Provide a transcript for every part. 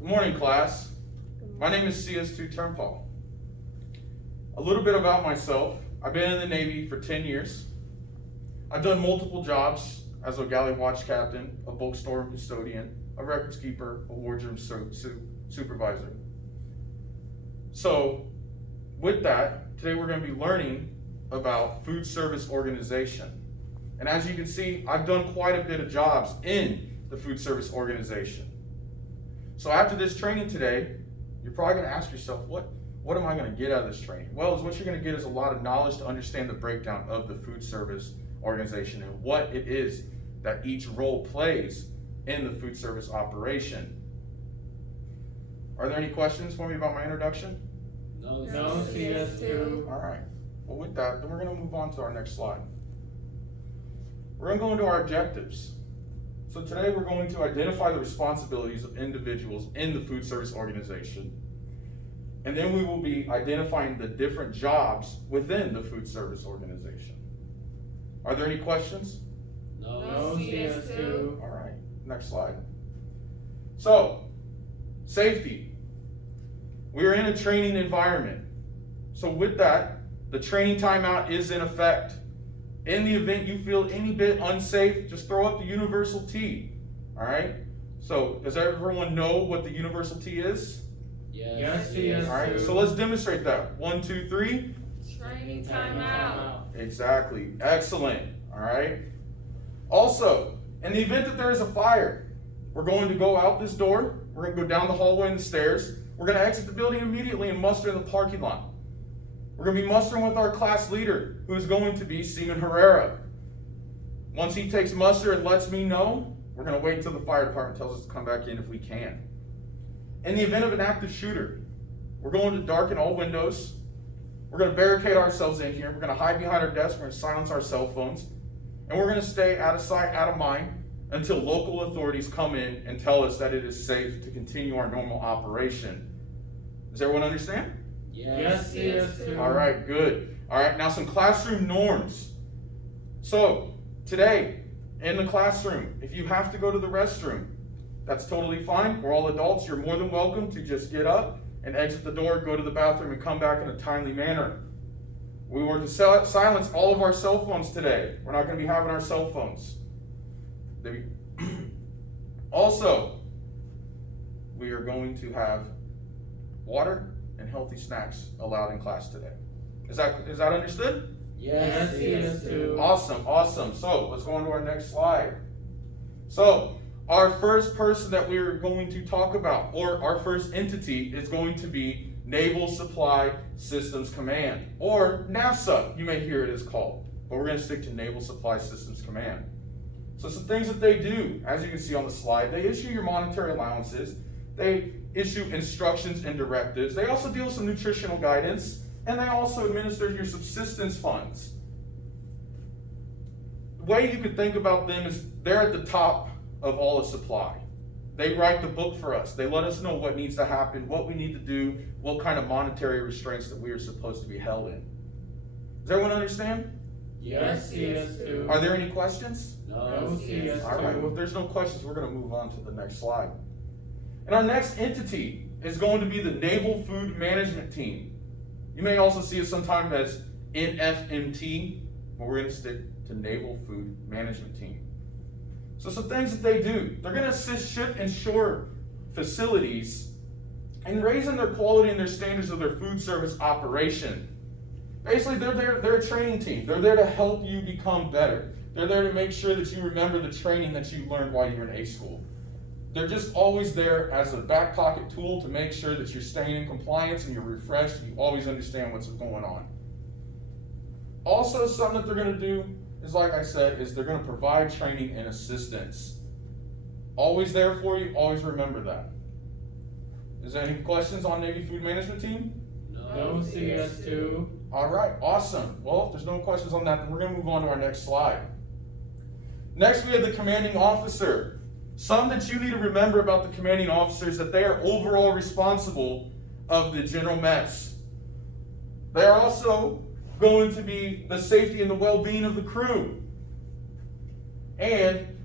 Good morning, class. My name is CS2 Turnpaugh. A little bit about myself. I've been in the Navy for 10 years. I've done multiple jobs as a galley watch captain, a bookstore custodian, a records keeper, a wardrobe supervisor. So, with that, today we're going to be learning about food service organization. And as you can see, I've done quite a bit of jobs in the food service organization. So after this training today, you're probably going to ask yourself, what am I going to get out of this training? Well, what you're going to get is a lot of knowledge to understand the breakdown of the food service organization and what it is that each role plays in the food service operation. Are there any questions for me about my introduction? No, CS2. All right. Well, with that, then we're going to move on to our next slide. We're going to go into our objectives. So today we're going to identify the responsibilities of individuals in the food service organization. And then we will be identifying the different jobs within the food service organization. Are there any questions? No, CS2. All right, next slide. So, safety. We are in a training environment. So with that, the training timeout is in effect. In the event you feel any bit unsafe, just throw up the universal T. All right? So, does everyone know what the universal T is? Yes, CS2. All right, so let's demonstrate that. 1, 2, 3. Training timeout. Exactly. Excellent. All right. Also, in the event that there is a fire, we're going to go out this door. We're going to go down the hallway and the stairs. We're going to exit the building immediately and muster in the parking lot. We're going to be mustering with our class leader, who is going to be Seaman Herrera. Once he takes muster and lets me know, we're going to wait until the fire department tells us to come back in if we can. In the event of an active shooter, we're going to darken all windows. We're going to barricade ourselves in here. We're going to hide behind our desk. We're going to silence our cell phones. And we're going to stay out of sight, out of mind, until local authorities come in and tell us that it is safe to continue our normal operation. Does everyone understand? Yes, CS2. All right, good. All right, now some classroom norms. So, today, in the classroom, if you have to go to the restroom, that's totally fine. We're all adults. You're more than welcome to just get up and exit the door, go to the bathroom, and come back in a timely manner. We were to silence all of our cell phones today. We're not going to be having our cell phones. Also, we are going to have water and healthy snacks allowed in class today. Is that understood? Yes, CS2. Awesome. So let's go on to our next slide. So our first person that we're going to talk about, or our first entity, is going to be Naval Supply Systems Command, or NAVSA, you may hear it as called, but we're going to stick to Naval Supply Systems Command. So some things that they do, as you can see on the slide, they issue your monetary allowances, they issue instructions and directives, they also deal with some nutritional guidance, and they also administer your subsistence funds. The way you could think about them is they're at the top of all the supply. They write the book for us. They let us know what needs to happen, what we need to do, what kind of monetary restraints that we are supposed to be held in. Does everyone understand? Yes, CS2. Are there any questions? No, CS2. All right, well, if there's no questions, we're going to move on to the next slide. And our next entity is going to be the Naval Food Management Team. You may also see it sometimes as NFMT, but we're going to stick to Naval Food Management Team. So some things that they do, they're going to assist ship and shore facilities in raising their quality and their standards of their food service operation. Basically, they're a training team. They're there to help you become better. They're there to make sure that you remember the training that you learned while you were in A school. They're just always there as a back pocket tool to make sure that you're staying in compliance and you're refreshed and you always understand what's going on. Also, something that they're going to do is, like I said, is they're going to provide training and assistance. Always there for you, always remember that. Is there any questions on Navy Food Management Team? No, CS2. All right, awesome. Well, if there's no questions on that, then we're going to move on to our next slide. Next, we have the commanding officer. Something that you need to remember about the commanding officers is that they are overall responsible of the general mess. They are also going to be the safety and the well-being of the crew. And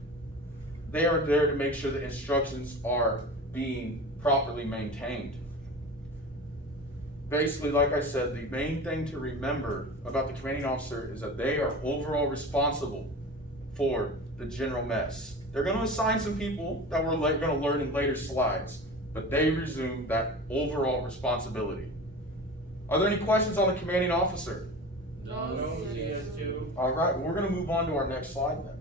they are there to make sure the instructions are being properly maintained. Basically, like I said, the main thing to remember about the commanding officer is that they are overall responsible for the general mess. They're going to assign some people that we're going to learn in later slides, but they resume that overall responsibility. Are there any questions on the commanding officer? No CS2. All right, we're going to move on to our next slide then.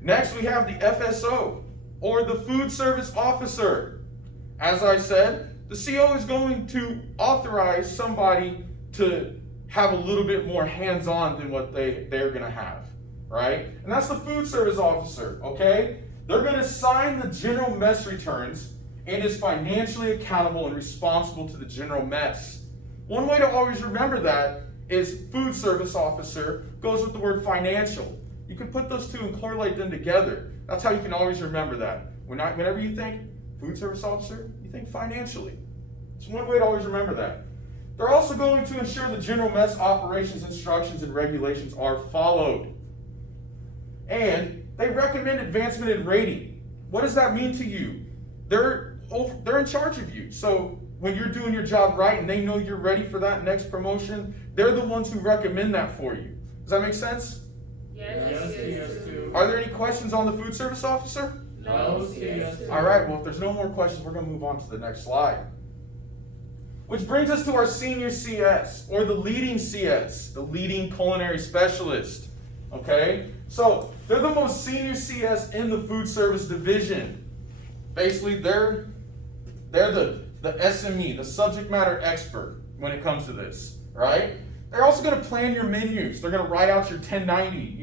Next, we have the FSO, or the food service officer. As I said, the CO is going to authorize somebody to have a little bit more hands-on than what they're going to have, right? And that's the food service officer, okay? They're going to sign the general mess returns and is financially accountable and responsible to the general mess. One way to always remember that is food service officer goes with the word financial. You can put those two and correlate them together. That's how you can always remember that. Whenever you think food service officer, you think financially. It's one way to always remember that. They're also going to ensure the general mess operations instructions and regulations are followed. And they recommend advancement in rating. What does that mean to you? They're in charge of you. So when you're doing your job right and they know you're ready for that next promotion, they're the ones who recommend that for you. Does that make sense? Yes CS2. Are there any questions on the food service officer? No CS2. All right, well, if there's no more questions, we're going to move on to the next slide. Which brings us to our senior CS, or the leading CS, the leading culinary specialist. Okay? So, they're the most senior CS in the food service division. Basically, they're the SME, the subject matter expert when it comes to this, right? They're also going to plan your menus. They're going to write out your 1090,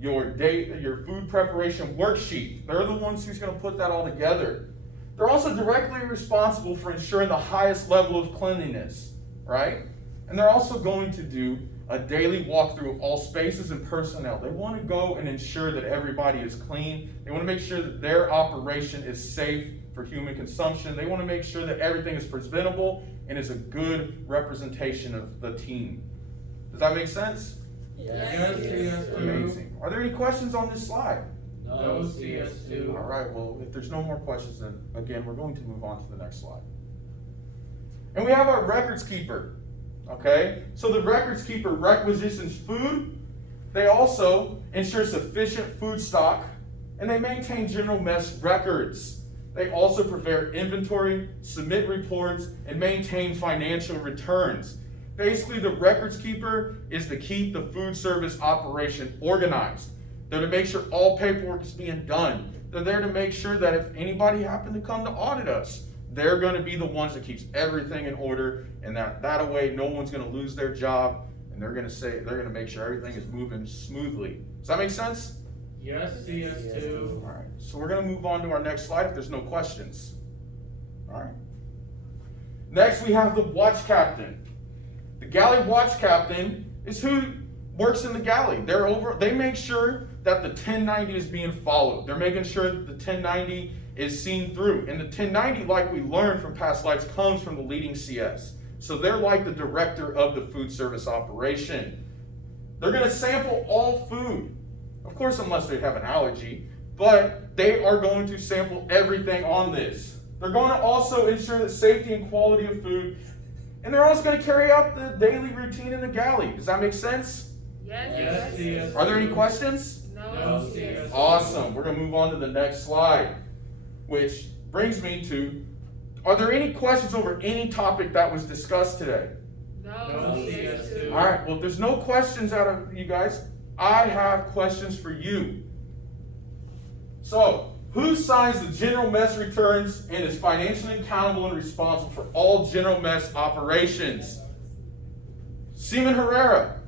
your food preparation worksheet. They're the ones who's going to put that all together. They're also directly responsible for ensuring the highest level of cleanliness, right? And they're also going to do a daily walkthrough of all spaces and personnel. They want to go and ensure that everybody is clean. They want to make sure that their operation is safe for human consumption. They want to make sure that everything is presentable and is a good representation of the team. Does that make sense? Yes CS2. Amazing. Are there any questions on this slide? No CS2. All right, well, if there's no more questions, then again, we're going to move on to the next slide. And we have our records keeper, okay? So the records keeper requisitions food. They also ensure sufficient food stock, and they maintain general mess records. They also prepare inventory, submit reports, and maintain financial returns. Basically, the records keeper is to keep the food service operation organized. They're to make sure all paperwork is being done. They're there to make sure that if anybody happened to come to audit us, they're going to be the ones that keeps everything in order, and that way no one's going to lose their job, and they're going to make sure everything is moving smoothly. Does that make sense? Yes CS2. All right, so we're going to move on to our next slide if there's no questions. All right. Next, we have the watch captain. The galley watch captain is who works in the galley. They make sure that the 1090 is being followed. They're making sure that the 1090 is seen through. And the 1090, like we learned from past slides, comes from the leading CS. So they're like the director of the food service operation. They're going to sample all food. Of course, unless they have an allergy, but they are going to sample everything on this. They're going to also ensure the safety and quality of food, and they're also going to carry out the daily routine in the galley. Does that make sense? Yes CS2. Are there any questions? No CS2. Awesome. We're going to move on to the next slide, which brings me to, are there any questions over any topic that was discussed today? No CS2. All right, well, if there's no questions out of you guys, I have questions for you. So, who signs the general mess returns and is financially accountable and responsible for all general mess operations? Seaman Herrera.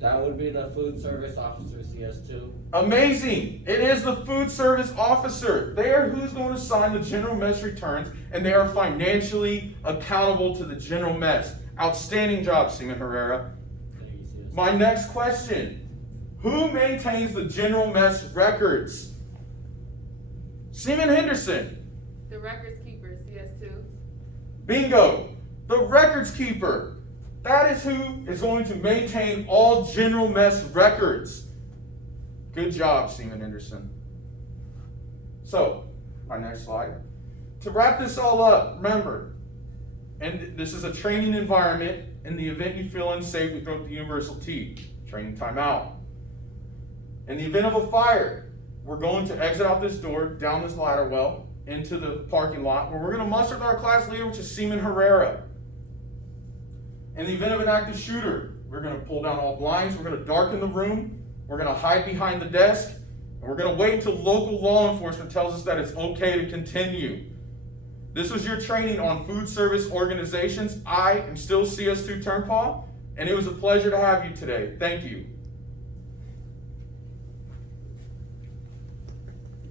That would be the food service officer, CS2. Amazing. It is the food service officer. They are who's going to sign the general mess returns, and they are financially accountable to the general mess. Outstanding job, Seaman Herrera. Thank you, CS2. My next question. Who maintains the general mess records? Seaman Henderson. The records keeper, CS2. Bingo. The records keeper. That is who is going to maintain all general mess records. Good job, Seaman Henderson. So, My next slide. To wrap this all up, remember, and this is a training environment. In the event you feel unsafe, we throw up the universal T, training timeout. In the event of a fire, we're going to exit out this door, down this ladder well, into the parking lot, where we're going to muster with our class leader, which is Seaman Herrera. In the event of an active shooter, we're going to pull down all blinds, we're going to darken the room, we're going to hide behind the desk, and we're going to wait until local law enforcement tells us that it's okay to continue. This was your training on food service organizations. I am still CS2 Turnpaugh, and it was a pleasure to have you today. Thank you.